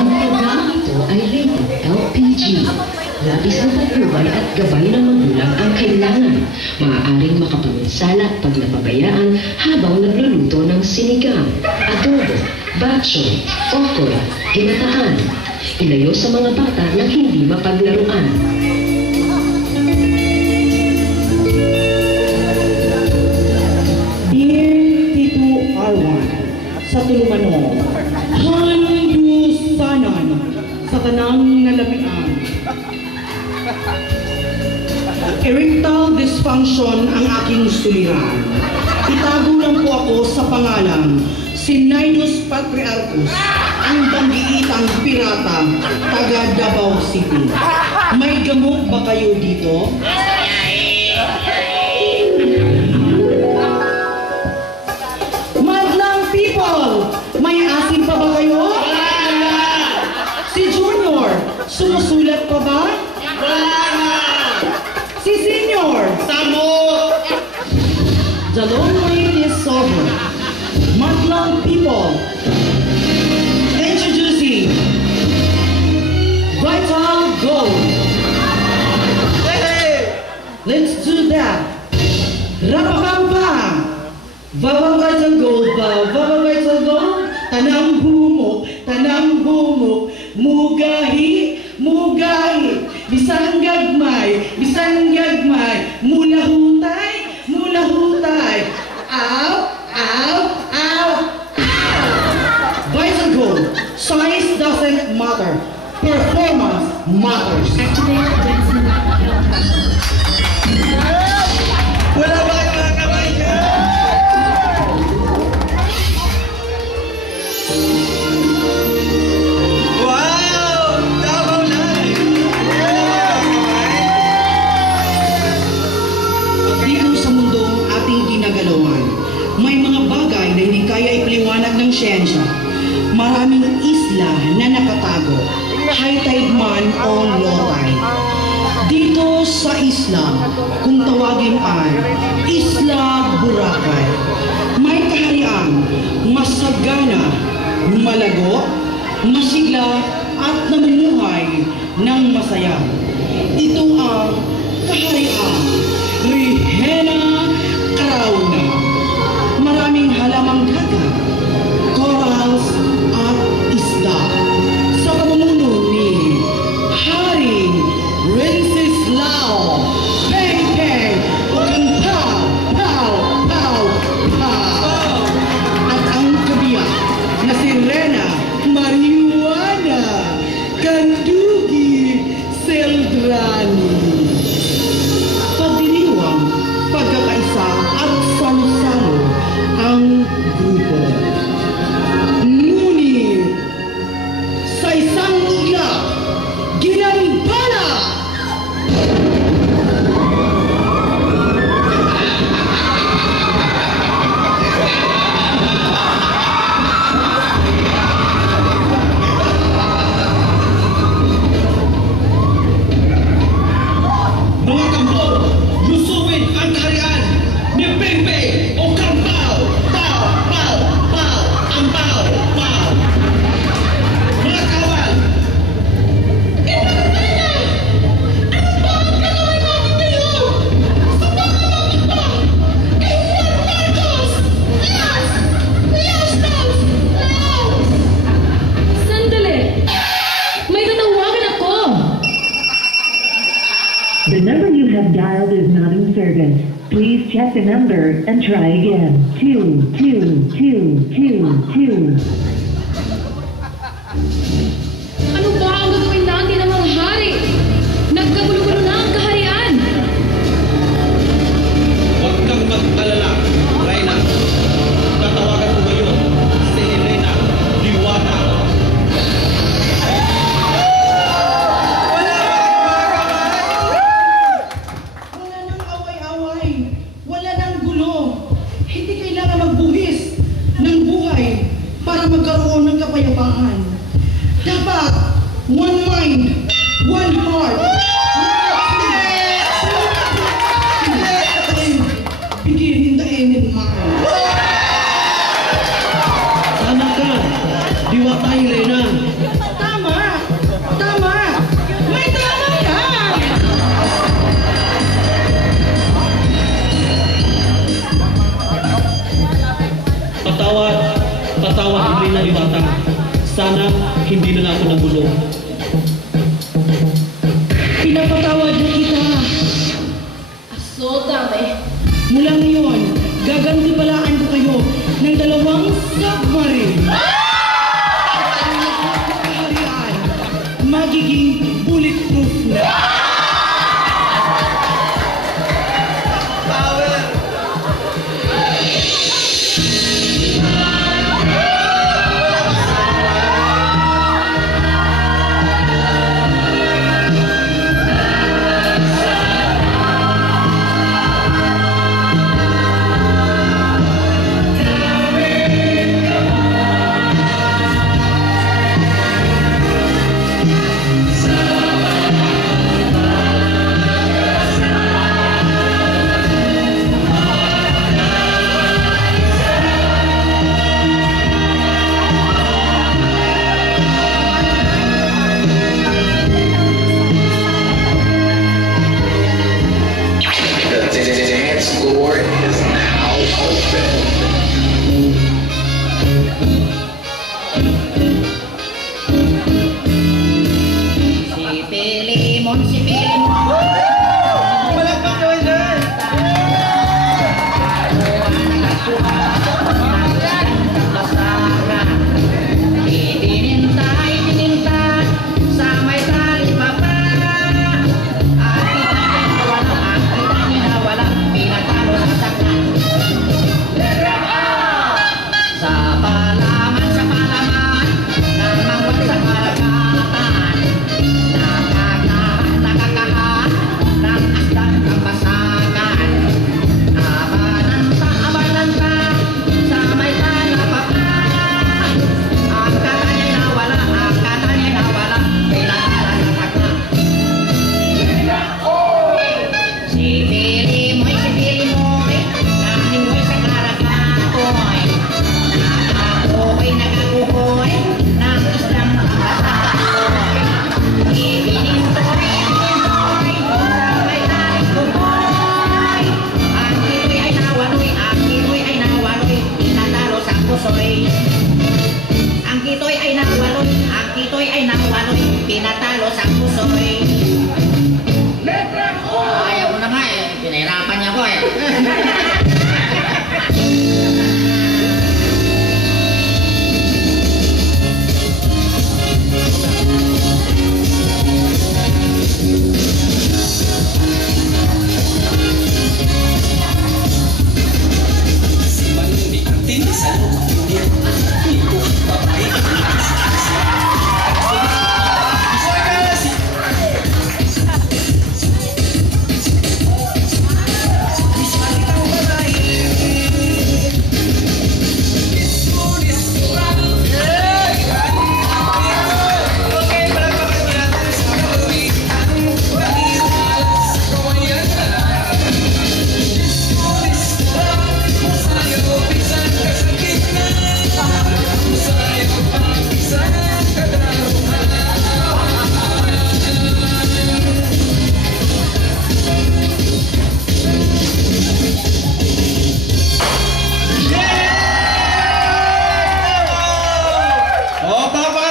Ang programa ito ay rated LPG. Labis na patnubay at gabay ng magulang ang kailangan. Maaaring makapanginsala pag napabayaan habang nagluluto ng sinigang, adobo, batcho, okoy, ginataan. Ilayo sa mga bata na hindi mapaglaruan. Dear Tito Arwan, sa Tulumanong, handusanan sa tanang nalamian. Erectile dysfunction ang aking suliran. Itago lang po ako sa pangalan, Sinaidos Patriarchus, ang banggiitang pirata, taga Davao City. May gamot ba kayo dito? Madlang people! May asin pa ba kayo? Si Junior, sumusulat pa ba? Si Senior, samot! The long wait is over. Madlang people, introducing Vital Gold. Let's do that. Rapapam-pam! Vava Vital Gold, Vava Vital Gold, tanang bumok, mugahi, bisang gagmay, mula hutay, ow, Vital Gold, size doesn't matter, performance matters. Wala ba kayo mga kamay dyan? Wow! Davao Live! Dito sa mundong ating ginagalawan, may mga bagay na hindi kaya ipaliwanag ng siyensya. Maraming isla na nakatago, high tide man o low tide. Dito sa isla, kung tawagin ay Isla Boracay, may kaharian, masagana, malago, masigla at namumuhay ng masaya. Ito ang kaharian Rihena Carauna. Maraming halamang dagat, corals at isda sa pamumuno ni Haring Wenceslao Peng Peng Ukang Pao Pao Pao Pao at ang kabiyak na si Rena Marijuana Kandugi Seldrani. Pagdiriwang, pagkakaisa at salo-salo ang grupo. Ngunit sa isang iglap, ginambala! Mga kampo, lusuin ang kaharian ni Pengpeng o Kampao! Pao! Pao! Pao! Ang Pao! Pao! Mga kawal! Sandali! May tatawagan ako! The number you have dialed is not in service. Please check the number and try again. 22222. Ano ba ang gagawin natin ng mga hari? Nagkagulo-gulo na ang kaharian! Huwag kang mag-alala, Reyna. Tatawagan ko ngayon si Reyna Liwana. Wala nang away-away, wala nang gulo. Hindi kailangan magbuhis ng buhay para magkaroon ng kapayapaan. Dapat one mind, one heart. Begin in the end in mind. Sana ka, diwatay Patawad hindi na Diwata. Sana hindi na lang ako nagulo. Pinapatawad na kita. So dami. Mula ngayon, gagantipalaan ko kayo ng 2 submarine. Kaharian, magiging bulletproof na. Pinatalo sa pusoy. Ayaw ko na nga eh. Pinahirapan niya ko eh. Oh,